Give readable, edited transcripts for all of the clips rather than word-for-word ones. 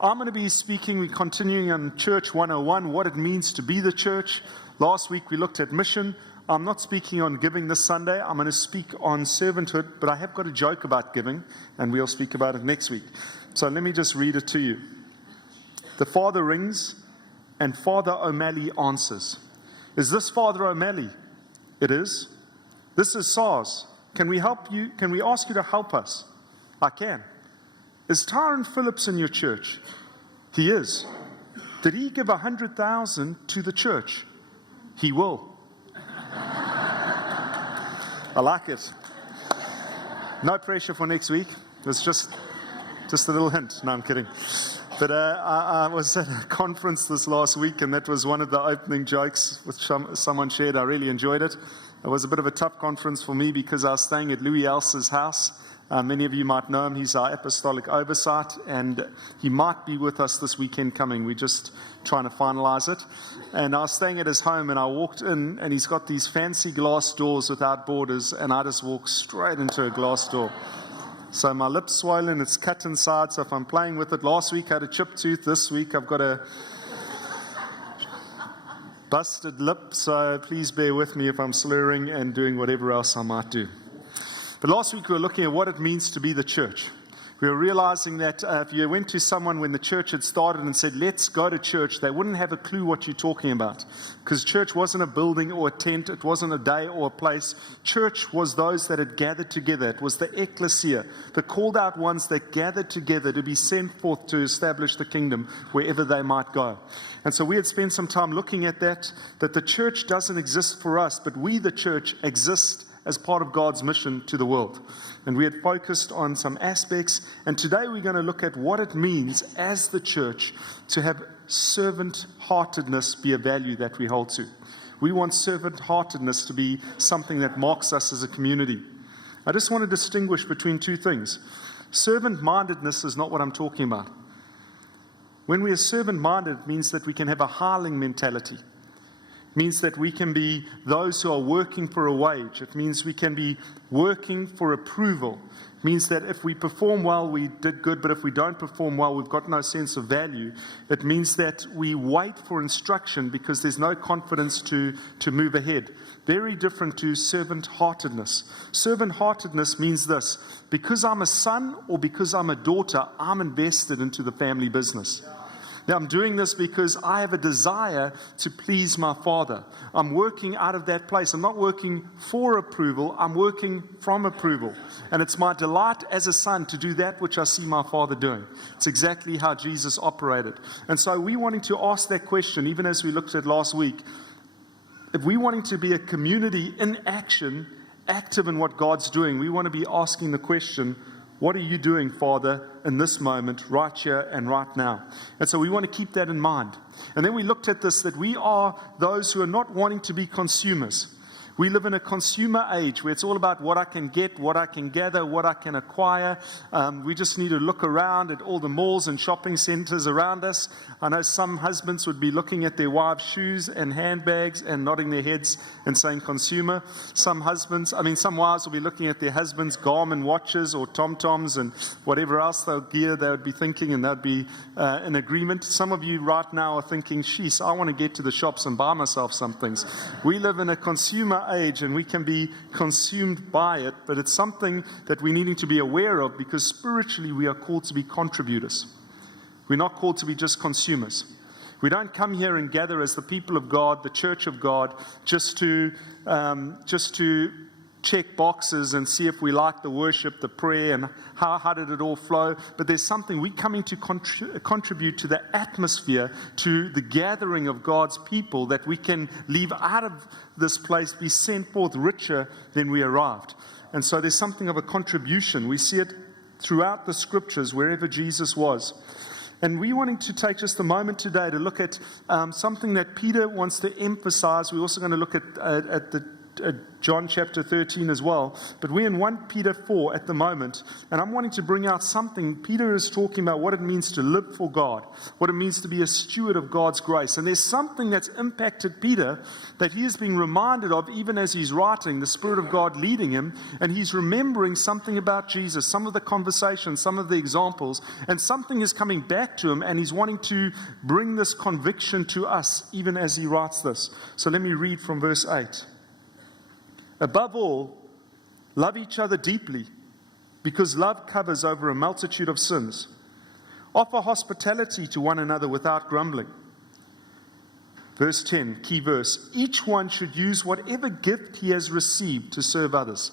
I'm going to be speaking, we're continuing on Church 101, what it means to be the church. Last week we looked at mission. I'm not speaking on giving this Sunday. I'm going to speak on servanthood, but I have got a joke about giving, and we'll speak about it next week. So let me just read it to you. The father rings, and Father O'Malley answers. Is this Father O'Malley? It is. This is SARS. Can we help you? Can we ask you to help us? I can. Is Tyrone Phillips in your church? He is. Did he give 100,000 to the church? He will. I like it. No pressure for next week. It's just a little hint. No, I'm kidding. But I was at a conference this last week, and that was one of the opening jokes which someone shared. I really enjoyed it. It was a bit of a tough conference for me because I was staying at Louis Elsa's house. Many of you might know him. He's our apostolic oversight, and he might be with us this weekend coming. We're just trying to finalize it. And I was staying at his home, and I walked in, and he's got these fancy glass doors without borders, and I just walked straight into a glass door. So my lip's swollen, it's cut inside, so if I'm playing with it, last week I had a chipped tooth, this week I've got a busted lip, so please bear with me if I'm slurring and doing whatever else I might do. But last week we were looking at what it means to be the church. We were realizing that if you went to someone when the church had started and said, let's go to church, they wouldn't have a clue what you're talking about. Because church wasn't a building or a tent, it wasn't a day or a place. Church was those that had gathered together. It was the ecclesia, the called out ones that gathered together to be sent forth to establish the kingdom wherever they might go. And so we had spent some time looking at that the church doesn't exist for us, but we, the church, exist as part of God's mission to the world. And we had focused on some aspects, and today we're going to look at what it means as the church to have servant-heartedness be a value that we hold to. We want servant-heartedness to be something that marks us as a community. I just want to distinguish between two things. Servant-mindedness is not what I'm talking about. When we are servant-minded, it means that we can have a hireling mentality. Means that we can be those who are working for a wage. It means we can be working for approval. It means that if we perform well, we did good, but if we don't perform well, we've got no sense of value. It means that we wait for instruction because there's no confidence to move ahead. Very different to servant-heartedness. Servant-heartedness means this: because I'm a son or because I'm a daughter, I'm invested into the family business. Now, I'm doing this because I have a desire to please my Father. I'm working out of that place. I'm not working for approval. I'm working from approval. And it's my delight as a son to do that which I see my Father doing. It's exactly how Jesus operated. And so we're wanting to ask that question, even as we looked at last week. If we're wanting to be a community in action, active in what God's doing, we want to be asking the question, what are you doing, Father, in this moment, right here and right now? And so we want to keep that in mind. And then we looked at this, that we are those who are not wanting to be consumers. We live in a consumer age where it's all about what I can get, what I can gather, what I can acquire. We just need to look around at all the malls and shopping centers around us. I know some husbands would be looking at their wives' shoes and handbags and nodding their heads and saying consumer. Some wives will be looking at their husbands' Garmin watches or Tom-Toms and whatever else gear they would be thinking, and they'd be in agreement. Some of you right now are thinking, sheesh, I want to get to the shops and buy myself some things. We live in a consumer age and we can be consumed by it, but it's something that we're needing to be aware of, because spiritually we are called to be contributors. We're not called to be just consumers. We don't come here and gather as the people of God, the church of God, just to check boxes and see if we like the worship, the prayer, and how did it all flow. But there's something we're coming to contribute to the atmosphere, to the gathering of God's people, that we can leave out of this place, be sent forth richer than we arrived. And so there's something of a contribution. We see it throughout the scriptures, wherever Jesus was. And we're wanting to take just a moment today to look at something that Peter wants to emphasize. We're also going to look at the John chapter 13 as well. But we're in 1 Peter 4 at the moment, and I'm wanting to bring out something. Peter is talking about what it means to live for God, what it means to be a steward of God's grace. And there's something that's impacted Peter that he is being reminded of even as he's writing, the Spirit of God leading him, and he's remembering something about Jesus, some of the conversations, some of the examples, and something is coming back to him, and he's wanting to bring this conviction to us even as he writes this. So let me read from verse 8. Above all, love each other deeply, because love covers over a multitude of sins. Offer hospitality to one another without grumbling. Verse 10, key verse. Each one should use whatever gift he has received to serve others.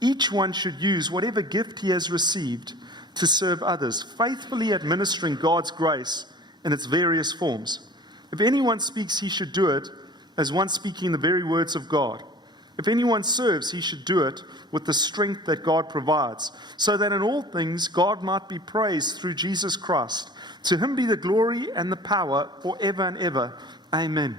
Each one should use whatever gift he has received to serve others, faithfully administering God's grace in its various forms. If anyone speaks, he should do it as one speaking the very words of God. If anyone serves, he should do it with the strength that God provides, so that in all things God might be praised through Jesus Christ. To him be the glory and the power forever and ever. Amen.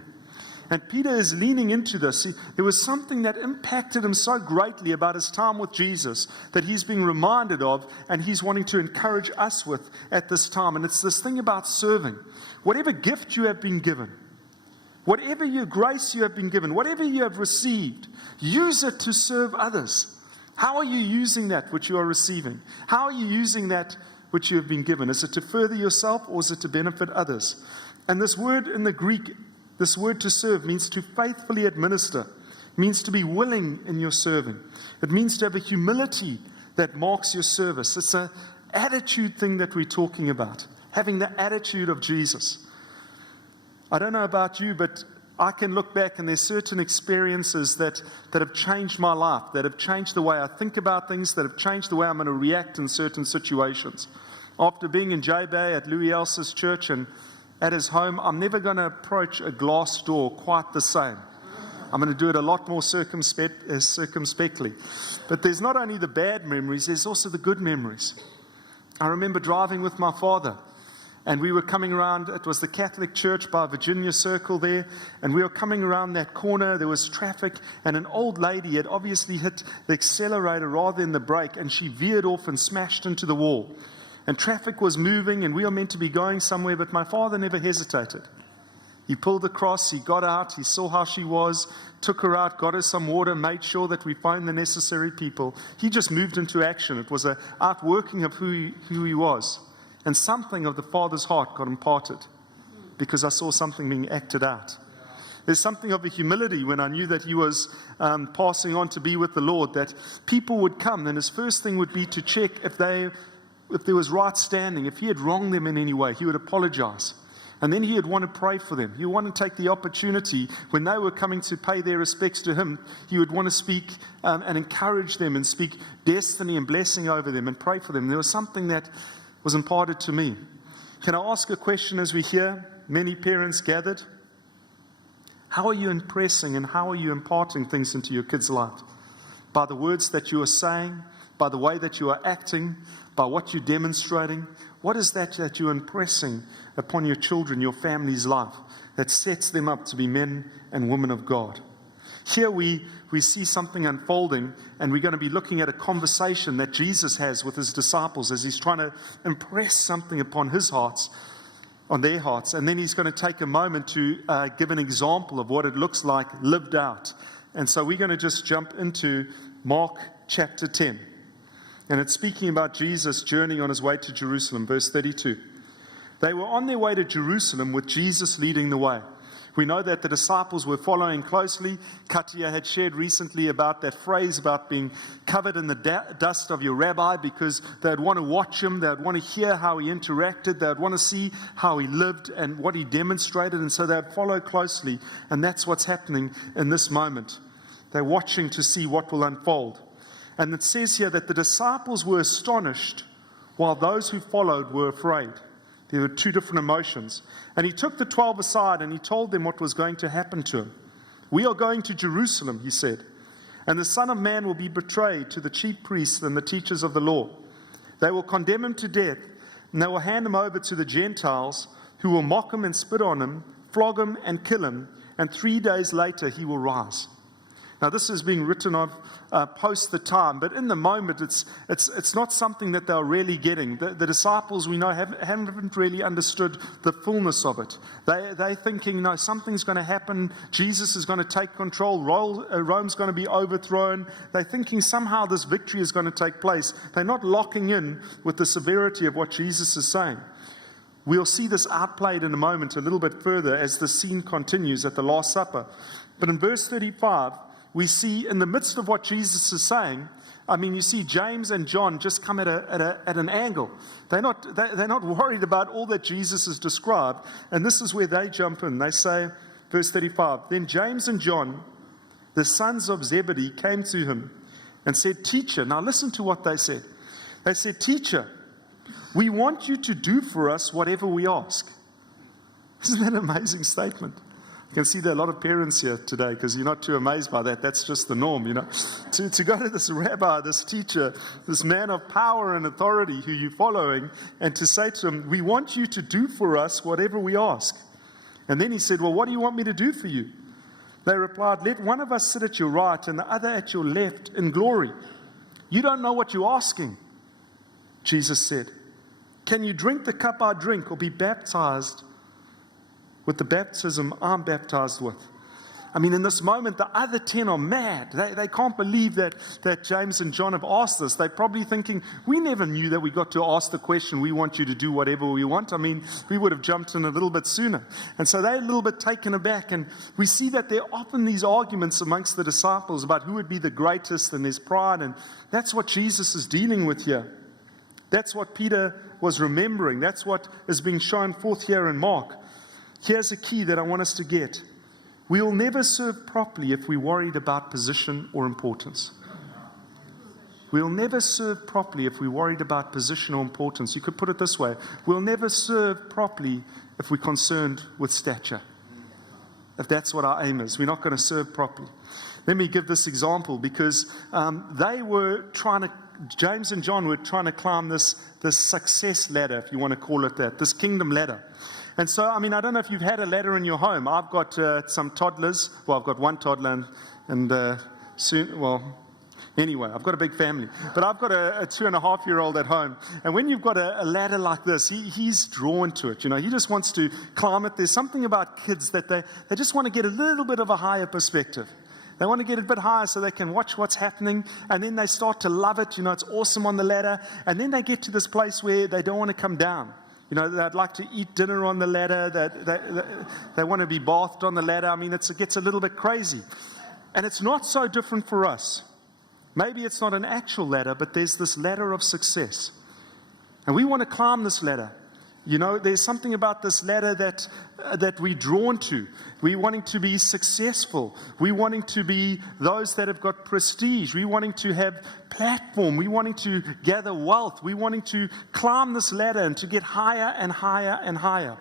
And Peter is leaning into this. There was something that impacted him so greatly about his time with Jesus that he's being reminded of, and he's wanting to encourage us with at this time. And it's this thing about serving. Whatever gift you have been given, whatever your grace you have been given, whatever you have received, use it to serve others. How are you using that which you are receiving? How are you using that which you have been given? Is it to further yourself, or is it to benefit others? And this word in the Greek, this word to serve, means to faithfully administer. It means to be willing in your serving. It means to have a humility that marks your service. It's an attitude thing that we're talking about, having the attitude of Jesus. I don't know about you, but I can look back and there's certain experiences that have changed my life, that have changed the way I think about things, that have changed the way I'm going to react in certain situations. After being in J-Bay at Louis Elsa's church and at his home, I'm never going to approach a glass door quite the same. I'm going to do it a lot more circumspectly. But there's not only the bad memories, there's also the good memories. I remember driving with my father, and we were coming around, it was the Catholic Church by Virginia Circle there, and we were coming around that corner, there was traffic, and an old lady had obviously hit the accelerator rather than the brake, and she veered off and smashed into the wall. And traffic was moving, and we were meant to be going somewhere, but my father never hesitated. He pulled across, he got out, he saw how she was, took her out, got her some water, made sure that we found the necessary people. He just moved into action. It was an outworking of who he was. And something of the Father's heart got imparted because I saw something being acted out. There's something of a humility when I knew that he was passing on to be with the Lord, that people would come, and his first thing would be to check if there was right standing. If he had wronged them in any way, he would apologize. And then he would want to pray for them. He would want to take the opportunity when they were coming to pay their respects to him. He would want to speak and encourage them and speak destiny and blessing over them and pray for them. There was something that was imparted to me. Can I ask a question as we hear many parents gathered? How are you impressing and how are you imparting things into your kids' life? By the words that you are saying, by the way that you are acting, by what you're demonstrating. What is that you're impressing upon your children, your family's life, that sets them up to be men and women of God? Here we see something unfolding, and we're going to be looking at a conversation that Jesus has with his disciples as he's trying to impress something upon his hearts, on their hearts. And then he's going to take a moment to give an example of what it looks like lived out. And so we're going to just jump into Mark chapter 10. And it's speaking about Jesus journeying on his way to Jerusalem, verse 32. They were on their way to Jerusalem with Jesus leading the way. We know that the disciples were following closely. Katia had shared recently about that phrase about being covered in the dust of your rabbi, because they'd want to watch him, they'd want to hear how he interacted, they'd want to see how he lived and what he demonstrated, and so they'd follow closely. And that's what's happening in this moment. They're watching to see what will unfold. And it says here that the disciples were astonished, while those who followed were afraid. There were two different emotions. And he took the 12 aside and he told them what was going to happen to him. We are going to Jerusalem, he said, and the Son of Man will be betrayed to the chief priests and the teachers of the law. They will condemn him to death, and they will hand him over to the Gentiles, who will mock him and spit on him, flog him and kill him, and 3 days later he will rise. Now, this is being written of post the time, but in the moment, it's not something that they're really getting. The disciples, we know, haven't really understood the fullness of it. They're thinking, no, something's going to happen. Jesus is going to take control. Rome's going to be overthrown. They're thinking somehow this victory is going to take place. They're not locking in with the severity of what Jesus is saying. We'll see this outplayed in a moment a little bit further as the scene continues at the Last Supper. But in verse 35, we see in the midst of what Jesus is saying, I mean, you see James and John just come at an angle. They're not worried about all that Jesus has described, and this is where they jump in. They say, verse 35, then James and John, the sons of Zebedee, came to him and said, Teacher, now listen to what they said. They said, Teacher, we want you to do for us whatever we ask. Isn't that an amazing statement? You can see there are a lot of parents here today because you're not too amazed by that. That's just the norm, you know. To go to this rabbi, this teacher, this man of power and authority who you're following, and to say to him, we want you to do for us whatever we ask. And then he said, well, what do you want me to do for you? They replied, let one of us sit at your right and the other at your left in glory. You don't know what you're asking, Jesus said. Can you drink the cup I drink or be baptized with the baptism I'm baptized with? I mean, in this moment, the other 10 are mad. They can't believe that James and John have asked this. They're probably thinking, we never knew that we got to ask the question, we want you to do whatever we want. I mean, we would have jumped in a little bit sooner. And so they're a little bit taken aback. And we see that there are often these arguments amongst the disciples about who would be the greatest, and there's pride. And that's what Jesus is dealing with here. That's what Peter was remembering. That's what is being shown forth here in Mark. Here's a key that I want us to get. We will never serve properly if we're worried about position or importance. We'll never serve properly if we're worried about position or importance. You could put it this way. We'll never serve properly if we're concerned with stature. If that's what our aim is, we're not going to serve properly. Let me give this example because James and John were trying to climb this success ladder, if you want to call it that, this kingdom ladder. And so, I mean, I don't know if you've had a ladder in your home. I've got some toddlers. Well, I've got one toddler and soon, well, anyway, I've got a big family. But I've got a 2.5-year-old at home. And when you've got a ladder like this, he's drawn to it. You know, he just wants to climb it. There's something about kids that they just want to get a little bit of a higher perspective. They want to get a bit higher so they can watch what's happening, and then they start to love it. You know, it's awesome on the ladder. And then they get to this place where they don't want to come down. You know, they'd like to eat dinner on the ladder. They want to be bathed on the ladder. I mean, it gets a little bit crazy. And it's not so different for us. Maybe it's not an actual ladder, but there's this ladder of success. And we want to climb this ladder. You know, there's something about this ladder that we're drawn to. We're wanting to be successful. We're wanting to be those that have got prestige. We're wanting to have platform. We're wanting to gather wealth. We're wanting to climb this ladder and to get higher and higher and higher.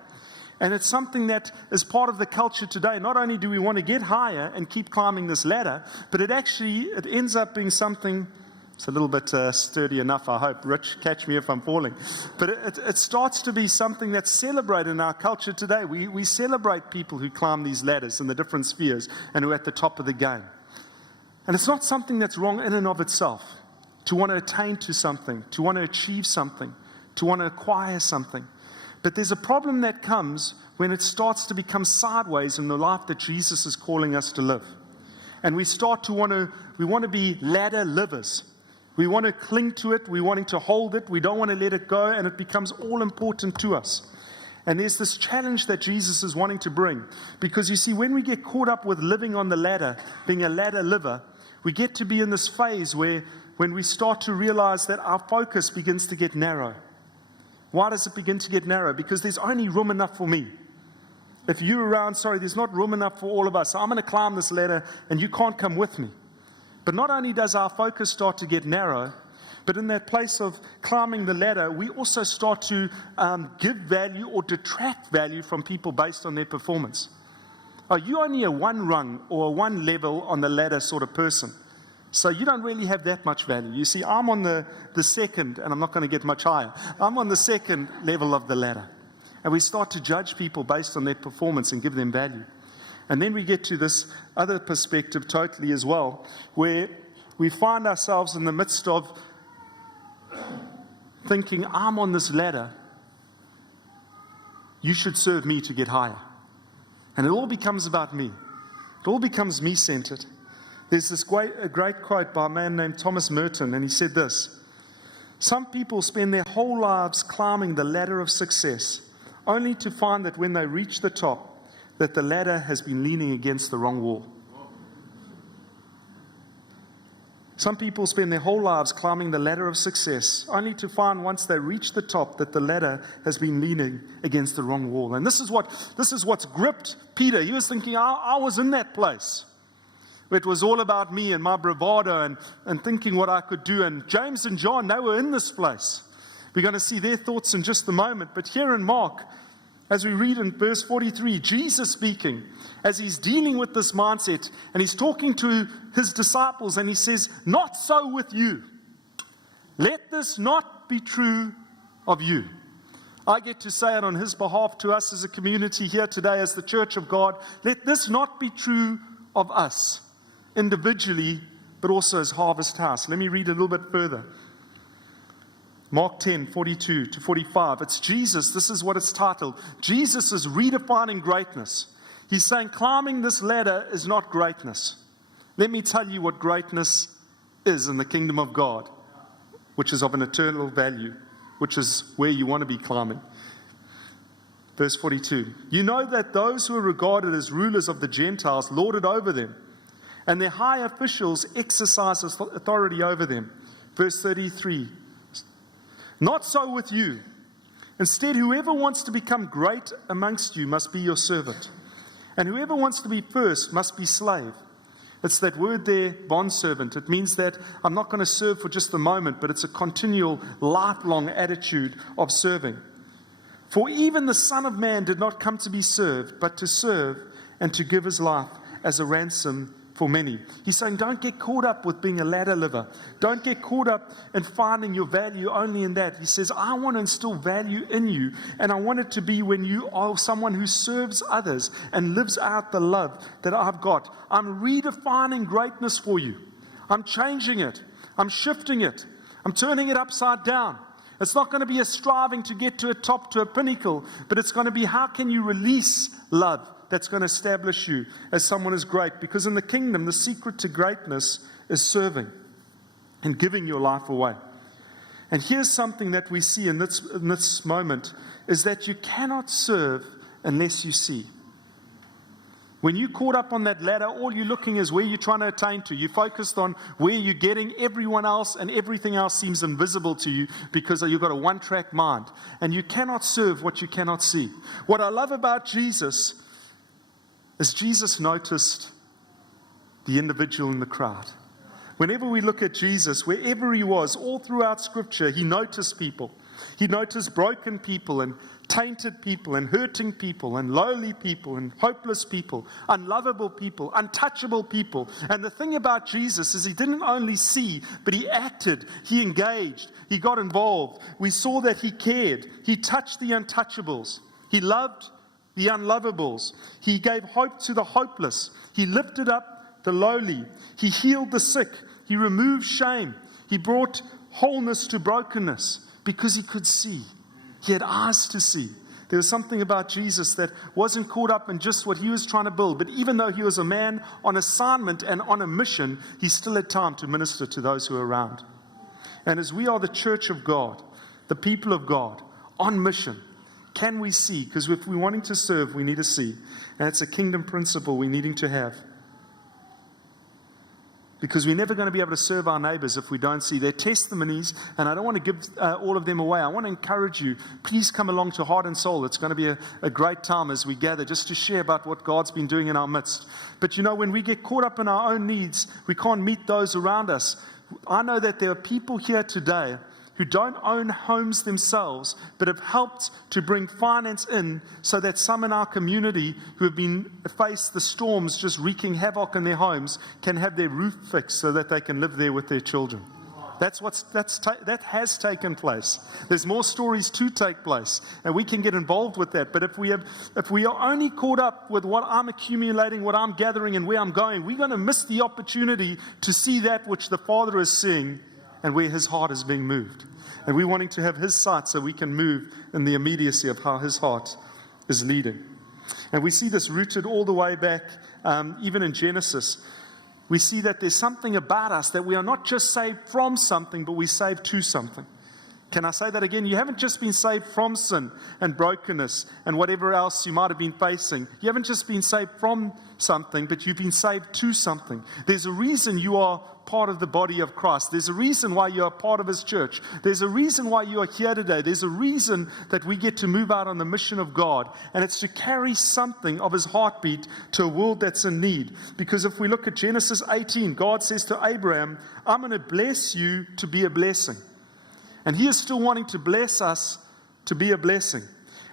And it's something that is part of the culture today. Not only do we want to get higher and keep climbing this ladder, but it ends up being something. It's a little bit sturdy enough, I hope. Rich, catch me if I'm falling. But it starts to be something that's celebrated in our culture today. We celebrate people who climb these ladders in the different spheres and who are at the top of the game. And it's not something that's wrong in and of itself. To want to attain to something, to want to achieve something, to want to acquire something. But there's a problem that comes when it starts to become sideways in the life that Jesus is calling us to live. And we want to be ladder livers. We want to cling to it. We're wanting to hold it. We don't want to let it go. And it becomes all important to us. And there's this challenge that Jesus is wanting to bring. Because you see, when we get caught up with living on the ladder, being a ladder liver, we get to be in this phase when we start to realize that our focus begins to get narrow. Why does it begin to get narrow? Because there's only room enough for me. If you're around, there's not room enough for all of us. So I'm going to climb this ladder and you can't come with me. But not only does our focus start to get narrow, but in that place of climbing the ladder, we also start to give value or detract value from people based on their performance. Are you only a one rung or a one level on the ladder sort of person? So you don't really have that much value. You see, I'm on the second, and I'm not going to get much higher. I'm on the second level of the ladder. And we start to judge people based on their performance and give them value. And then we get to this other perspective totally as well, where we find ourselves in the midst of thinking, I'm on this ladder. You should serve me to get higher. And it all becomes about me. It all becomes me-centered. There's this great quote by a man named Thomas Merton, and he said this: some people spend their whole lives climbing the ladder of success, only to find that when they reach the top, that the ladder has been leaning against the wrong wall. Some people spend their whole lives climbing the ladder of success, only to find once they reach the top that the ladder has been leaning against the wrong wall. And this is what's gripped Peter. He was thinking, I was in that place. It was all about me and my bravado and thinking what I could do. And James and John, they were in this place. We're going to see their thoughts in just a moment. But here in Mark, as we read in verse 43, Jesus speaking, as he's dealing with this mindset, and he's talking to his disciples, and he says, not so with you. Let this not be true of you. I get to say it on his behalf to us as a community here today, as the Church of God. Let this not be true of us, individually, but also as Harvest House. Let me read a little bit further. Mark 10, 42 to 45. It's Jesus. This is what it's titled. Jesus is redefining greatness. He's saying climbing this ladder is not greatness. Let me tell you what greatness is in the kingdom of God, which is of an eternal value, which is where you want to be climbing. Verse 42. You know that those who are regarded as rulers of the Gentiles lord it over them, and their high officials exercise authority over them. Verse 33. Not so with you. Instead, whoever wants to become great amongst you must be your servant. And whoever wants to be first must be slave. It's that word there, bondservant. It means that I'm not going to serve for just a moment, but it's a continual, lifelong attitude of serving. For even the Son of Man did not come to be served, but to serve and to give his life as a ransom for many. He's saying, don't get caught up with being a ladder liver. Don't get caught up in finding your value only in that. He says, I want to instill value in you, and I want it to be when you are someone who serves others and lives out the love that I've got. I'm redefining greatness for you. I'm changing it. I'm shifting it. I'm turning it upside down. It's not going to be a striving to get to a top, to a pinnacle, but it's going to be how can you release love that's going to establish you as someone who's great. Because in the kingdom, the secret to greatness is serving and giving your life away. And here's something that we see in this moment, is that you cannot serve unless you see. When you're caught up on that ladder, all you're looking is where you're trying to attain to. You're focused on where you're getting. Everyone else and everything else seems invisible to you because you've got a one-track mind. And you cannot serve what you cannot see. What I love about Jesus is Jesus noticed the individual in the crowd. Whenever we look at Jesus, wherever he was, all throughout Scripture, he noticed people. He noticed broken people and tainted people and hurting people and lowly people and hopeless people, unlovable people, untouchable people. And the thing about Jesus is he didn't only see, but he acted, he engaged, he got involved. We saw that he cared. He touched the untouchables. He loved the unlovables. He gave hope to the hopeless. He lifted up the lowly. He healed the sick. He removed shame. He brought wholeness to brokenness because he could see. He had eyes to see. There was something about Jesus that wasn't caught up in just what he was trying to build. But even though he was a man on assignment and on a mission, he still had time to minister to those who are around. And as we are the church of God, the people of God, on mission, can we see? Because if we're wanting to serve, we need to see. And it's a kingdom principle we're needing to have. Because we're never going to be able to serve our neighbors if we don't see their testimonies. And I don't want to give all of them away. I want to encourage you. Please come along to Heart and Soul. It's going to be a great time as we gather just to share about what God's been doing in our midst. But you know, when we get caught up in our own needs, we can't meet those around us. I know that there are people here today who don't own homes themselves, but have helped to bring finance in so that some in our community who have been faced the storms just wreaking havoc in their homes can have their roof fixed so that they can live there with their children. That has taken place. There's more stories to take place, and we can get involved with that. But if we are only caught up with what I'm accumulating, what I'm gathering, and where I'm going, we're going to miss the opportunity to see that which the Father is seeing and where His heart is being moved. And we're wanting to have His sight so we can move in the immediacy of how His heart is leading. And we see this rooted all the way back, even in Genesis. We see that there's something about us that we are not just saved from something, but we're saved to something. Can I say that again? You haven't just been saved from sin and brokenness and whatever else you might have been facing. You haven't just been saved from something, but you've been saved to something. There's a reason you are part of the body of Christ. There's a reason why you are part of His church. There's a reason why you are here today. There's a reason that we get to move out on the mission of God. And it's to carry something of His heartbeat to a world that's in need. Because if we look at Genesis 18, God says to Abraham, I'm going to bless you to be a blessing. And He is still wanting to bless us to be a blessing.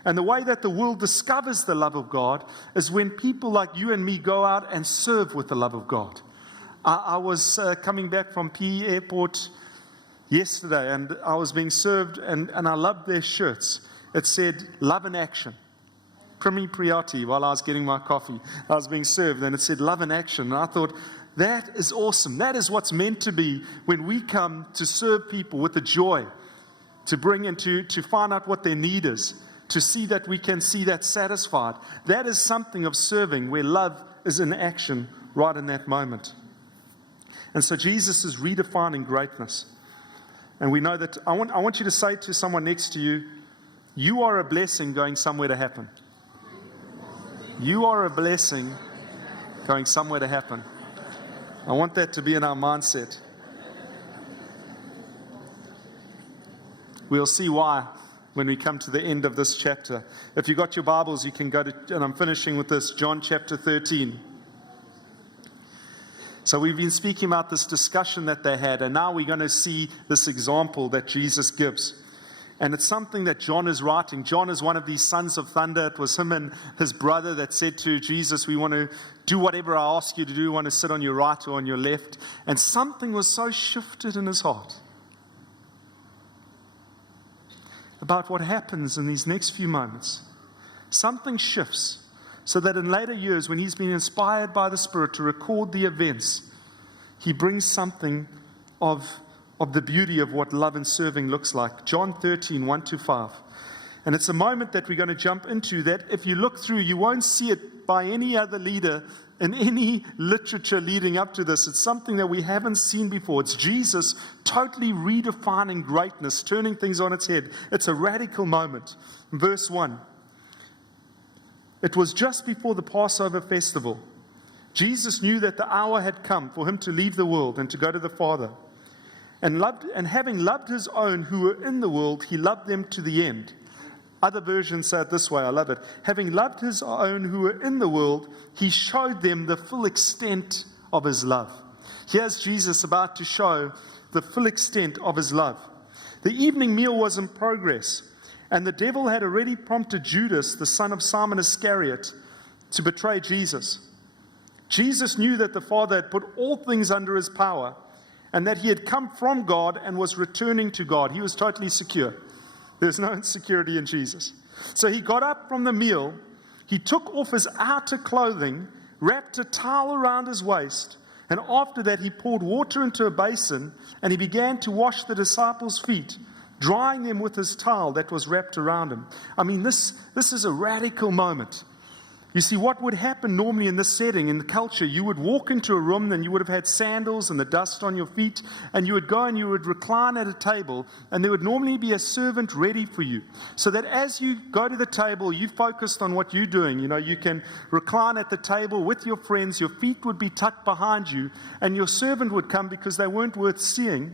And the way that the world discovers the love of God is when people like you and me go out and serve with the love of God. I was coming back from PE Airport yesterday, and I was being served, and I loved their shirts. It said, Love in Action. Primi Priati, while I was getting my coffee. I was being served, and it said, Love in Action. And I thought, that is awesome. That is what's meant to be when we come to serve people with the joy, to bring and to find out what their need is, to see that we can see that satisfied. That is something of serving where love is in action right in that moment. And so Jesus is redefining greatness. And we know that, I want you to say to someone next to you, you are a blessing going somewhere to happen. You are a blessing going somewhere to happen. I want that to be in our mindset. We'll see why when we come to the end of this chapter. If you've got your Bibles, you can go to, and I'm finishing with this, John chapter 13. So we've been speaking about this discussion that they had, and now we're going to see this example that Jesus gives. And it's something that John is writing. John is one of these sons of thunder. It was him and his brother that said to Jesus, we want to do whatever I ask you to do. We want to sit on your right or on your left. And something was so shifted in his heart about what happens in these next few moments. Something shifts so that in later years, when he's been inspired by the Spirit to record the events, he brings something of the beauty of what love and serving looks like. John 13, 1-5. And it's a moment that we're going to jump into that if you look through, you won't see it by any other leader in any literature leading up to this. It's something that we haven't seen before. It's Jesus totally redefining greatness, turning things on its head. It's a radical moment. Verse 1. It was just before the Passover festival. Jesus knew that the hour had come for him to leave the world and to go to the Father. And having loved his own who were in the world, he loved them to the end. Other versions say it this way, I love it. Having loved his own who were in the world, he showed them the full extent of his love. Here's Jesus about to show the full extent of his love. The evening meal was in progress, and the devil had already prompted Judas, the son of Simon Iscariot, to betray Jesus. Jesus knew that the Father had put all things under his power, and that he had come from God and was returning to God. He was totally secure. There's no insecurity in Jesus. So he got up from the meal, he took off his outer clothing, wrapped a towel around his waist, and after that he poured water into a basin, and he began to wash the disciples' feet, drying them with his towel that was wrapped around him. I mean, this is a radical moment. You see, what would happen normally in this setting, in the culture, you would walk into a room and you would have had sandals and the dust on your feet, and you would go and you would recline at a table, and there would normally be a servant ready for you. So that as you go to the table, you focused on what you're doing. You know, you can recline at the table with your friends, your feet would be tucked behind you, and your servant would come because they weren't worth seeing,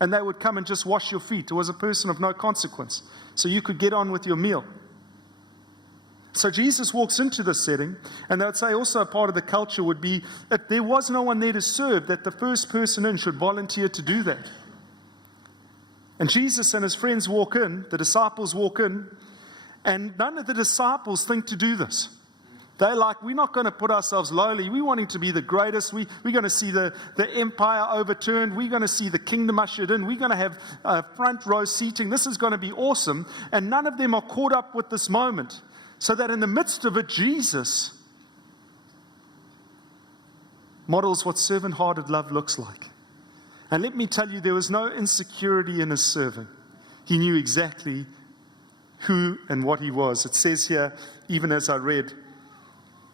and they would come and just wash your feet. It was a person of no consequence. So you could get on with your meal. So Jesus walks into this setting, and they would say also a part of the culture would be, if there was no one there to serve, that the first person in should volunteer to do that. And Jesus and his friends walk in, the disciples walk in, and none of the disciples think to do this. They're like, we're not going to put ourselves lowly. We're wanting to be the greatest. We're going to see the empire overturned. We're going to see the kingdom ushered in. We're going to have front row seating. This is going to be awesome. And none of them are caught up with this moment. So that in the midst of it, Jesus models what servant-hearted love looks like. And let me tell you, there was no insecurity in his serving. He knew exactly who and what he was. It says here, even as I read,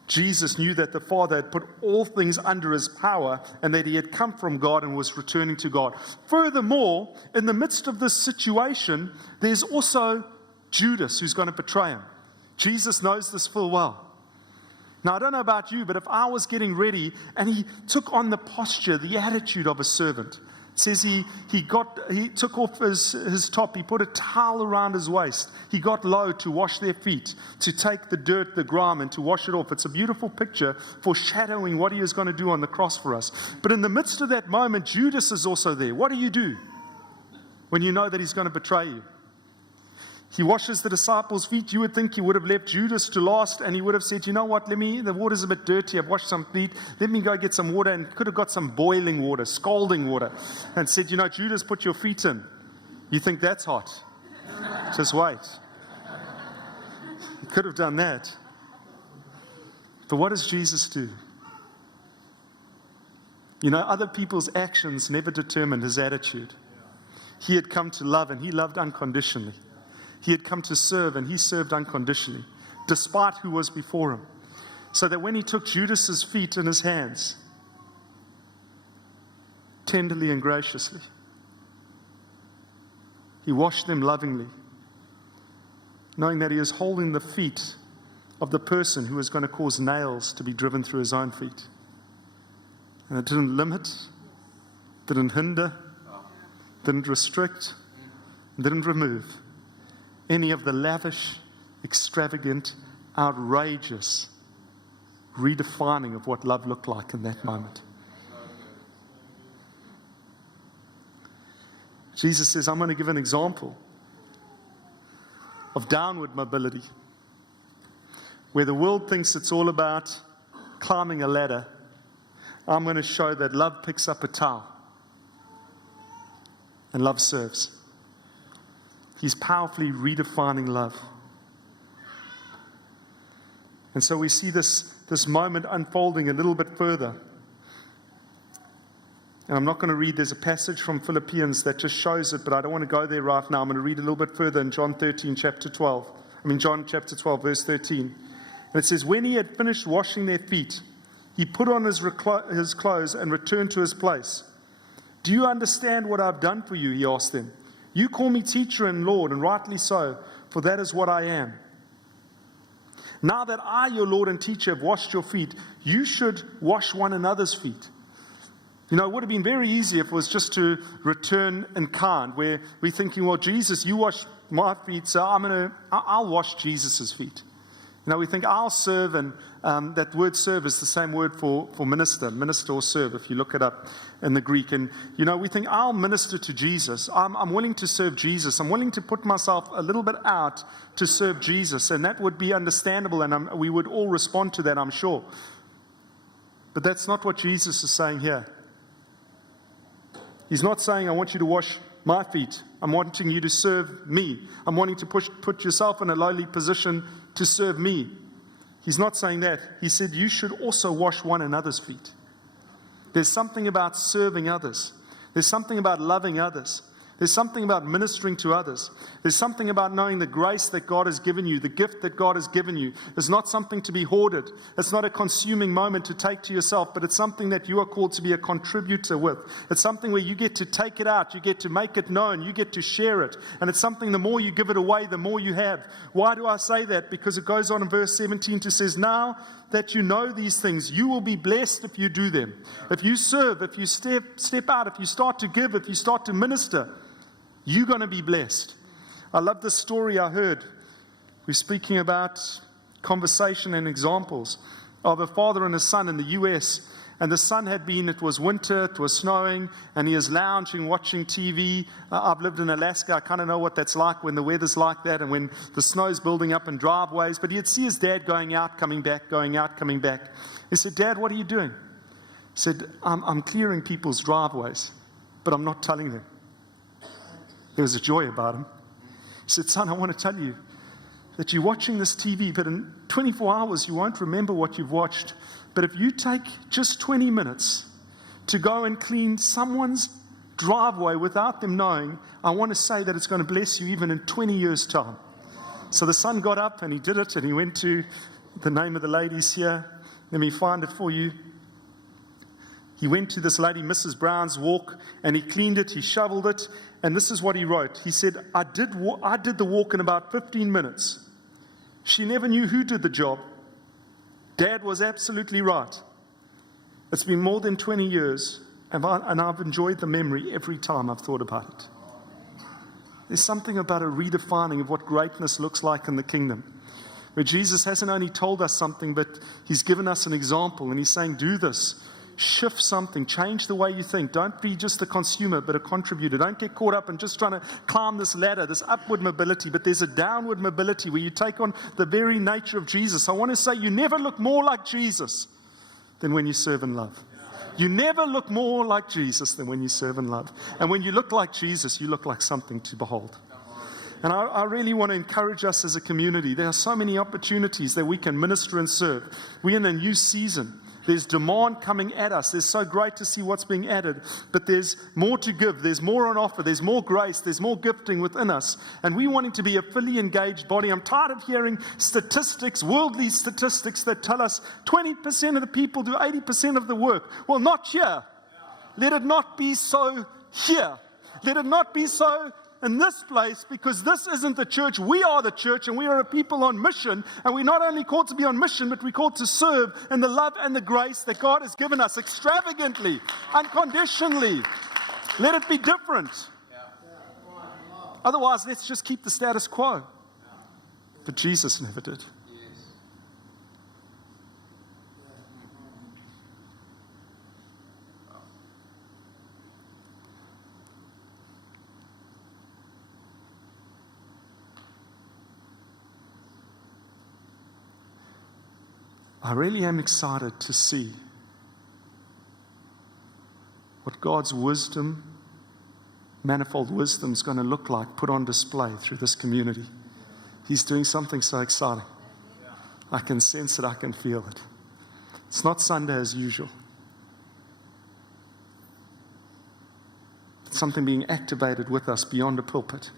Jesus knew that the Father had put all things under his power and that he had come from God and was returning to God. Furthermore, in the midst of this situation, there's also Judas who's going to betray him. Jesus knows this full well. Now, I don't know about you, but if I was getting ready and he took on the posture, the attitude of a servant, it says he took off his top, he put a towel around his waist, he got low to wash their feet, to take the dirt, the grime, and to wash it off. It's a beautiful picture foreshadowing what he is going to do on the cross for us. But in the midst of that moment, Judas is also there. What do you do when you know that he's going to betray you? He washes the disciples' feet. You would think he would have left Judas to last, and he would have said, you know what, the water's a bit dirty, I've washed some feet, let me go get some water, and could have got some boiling water, scalding water, and said, Judas, put your feet in. You think that's hot? Just wait. He could have done that. But what does Jesus do? Other people's actions never determined his attitude. He had come to love, and he loved unconditionally. He had come to serve, and he served unconditionally, despite who was before him. So that when he took Judas's feet in his hands, tenderly and graciously, he washed them lovingly, knowing that he was holding the feet of the person who was going to cause nails to be driven through his own feet. And it didn't limit, didn't hinder, didn't restrict, didn't remove any of the lavish, extravagant, outrageous redefining of what love looked like in that moment. Jesus says, I'm going to give an example of downward mobility, where the world thinks it's all about climbing a ladder. I'm going to show that love picks up a towel and love serves. He's powerfully redefining love. And so we see this moment unfolding a little bit further. And I'm not going to read, there's a passage from Philippians that just shows it, but I don't want to go there right now. I'm going to read a little bit further in John chapter 12, verse 13. And it says, when he had finished washing their feet, he put on his clothes and returned to his place. Do you understand what I've done for you? He asked them. You call me teacher and Lord, and rightly so, for that is what I am. Now that I, your Lord and teacher, have washed your feet, you should wash one another's feet. It would have been very easy if it was just to return in kind, where we're thinking, well, Jesus, you wash my feet, so I'll wash Jesus' feet. We think I'll serve, and that word serve is the same word for minister or serve, if you look it up in the Greek. And, we think I'll minister to Jesus. I'm willing to serve Jesus. I'm willing to put myself a little bit out to serve Jesus. And that would be understandable, and we would all respond to that, I'm sure. But that's not what Jesus is saying here. He's not saying, I want you to wash my feet. I'm wanting you to serve me. I'm wanting to put yourself in a lowly position to serve me. He's not saying that. He said you should also wash one another's feet. There's something about serving others. There's something about loving others. There's something about ministering to others. There's something about knowing the grace that God has given you, the gift that God has given you. It's not something to be hoarded. It's not a consuming moment to take to yourself, but it's something that you are called to be a contributor with. It's something where you get to take it out, you get to make it known, you get to share it. And it's something, the more you give it away, the more you have. Why do I say that? Because it goes on in verse 17 to says, now that you know these things, you will be blessed if you do them. If you serve, if you step out, if you start to give, if you start to minister, you're going to be blessed. I love this story I heard. We're speaking about conversation and examples of a father and a son in the US. and the sun it was winter, it was snowing, and he is lounging, watching TV. I've lived in Alaska, I kind of know what that's like when the weather's like that, and when the snow's building up in driveways. But he'd see his dad going out, coming back, going out, coming back. He said, "Dad, what are you doing?" He said, I'm clearing people's driveways, but I'm not telling them." There was a joy about him. He said, "Son, I want to tell you that you're watching this TV, but in 24 hours you won't remember what you've watched. But if you take just 20 minutes to go and clean someone's driveway without them knowing, I want to say that it's going to bless you even in 20 years' time." So the son got up and he did it, and he went to the name of the ladies here. Let me find it for you. He went to this lady, Mrs. Brown's walk, and he cleaned it, he shoveled it, and this is what he wrote. He said, I did the walk in about 15 minutes. She never knew who did the job. Dad was absolutely right. It's been more than 20 years, and I've enjoyed the memory every time I've thought about it. There's something about a redefining of what greatness looks like in the kingdom, where Jesus hasn't only told us something, but he's given us an example, and he's saying, do this. Shift something, change the way you think. Don't be just a consumer, but a contributor. Don't get caught up in just trying to climb this ladder, this upward mobility, but there's a downward mobility where you take on the very nature of Jesus. I want to say you never look more like Jesus than when you serve and love. You never look more like Jesus than when you serve and love. And when you look like Jesus, you look like something to behold. And I really want to encourage us as a community. There are so many opportunities that we can minister and serve. We're in a new season. There's demand coming at us. It's so great to see what's being added. But there's more to give. There's more on offer. There's more grace. There's more gifting within us. And we wanting to be a fully engaged body. I'm tired of hearing statistics, worldly statistics that tell us 20% of the people do 80% of the work. Well, not here. Let it not be so here. Let it not be so in this place, because this isn't the church. We are the church, and we are a people on mission. And we're not only called to be on mission, but we're called to serve in the love and the grace that God has given us extravagantly, unconditionally. Let it be different. Otherwise, let's just keep the status quo. But Jesus never did. I really am excited to see what God's wisdom, manifold wisdom, is going to look like put on display through this community. He's doing something so exciting. I can sense it, I can feel it. It's not Sunday as usual. It's something being activated with us beyond a pulpit,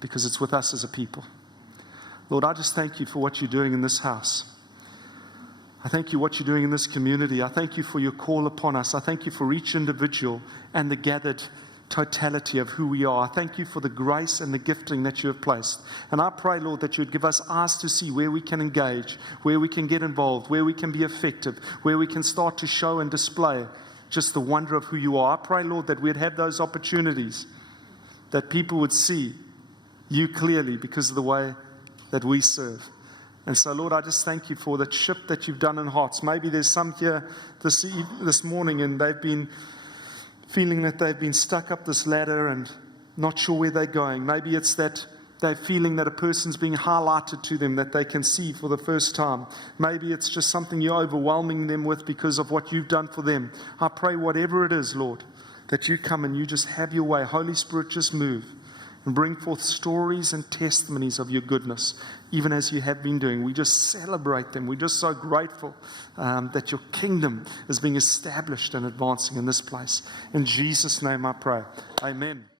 because it's with us as a people. Lord, I just thank you for what you're doing in this house. I thank you what you're doing in this community. I thank you for your call upon us. I thank you for each individual and the gathered totality of who we are. I thank you for the grace and the gifting that you have placed. And I pray, Lord, that you would give us eyes to see where we can engage, where we can get involved, where we can be effective, where we can start to show and display just the wonder of who you are. I pray, Lord, that we'd have those opportunities, that people would see you clearly because of the way that we serve. And so, Lord, I just thank you for that shift that you've done in hearts. Maybe there's some here this morning, and they've been feeling that they've been stuck up this ladder and not sure where they're going. Maybe it's that they're feeling that a person's being highlighted to them that they can see for the first time. Maybe it's just something you're overwhelming them with because of what you've done for them. I pray whatever it is, Lord, that you come and you just have your way. Holy Spirit, just move and bring forth stories and testimonies of your goodness, even as you have been doing. We just celebrate them. We're just so grateful that your kingdom is being established and advancing in this place. In Jesus' name I pray. Amen.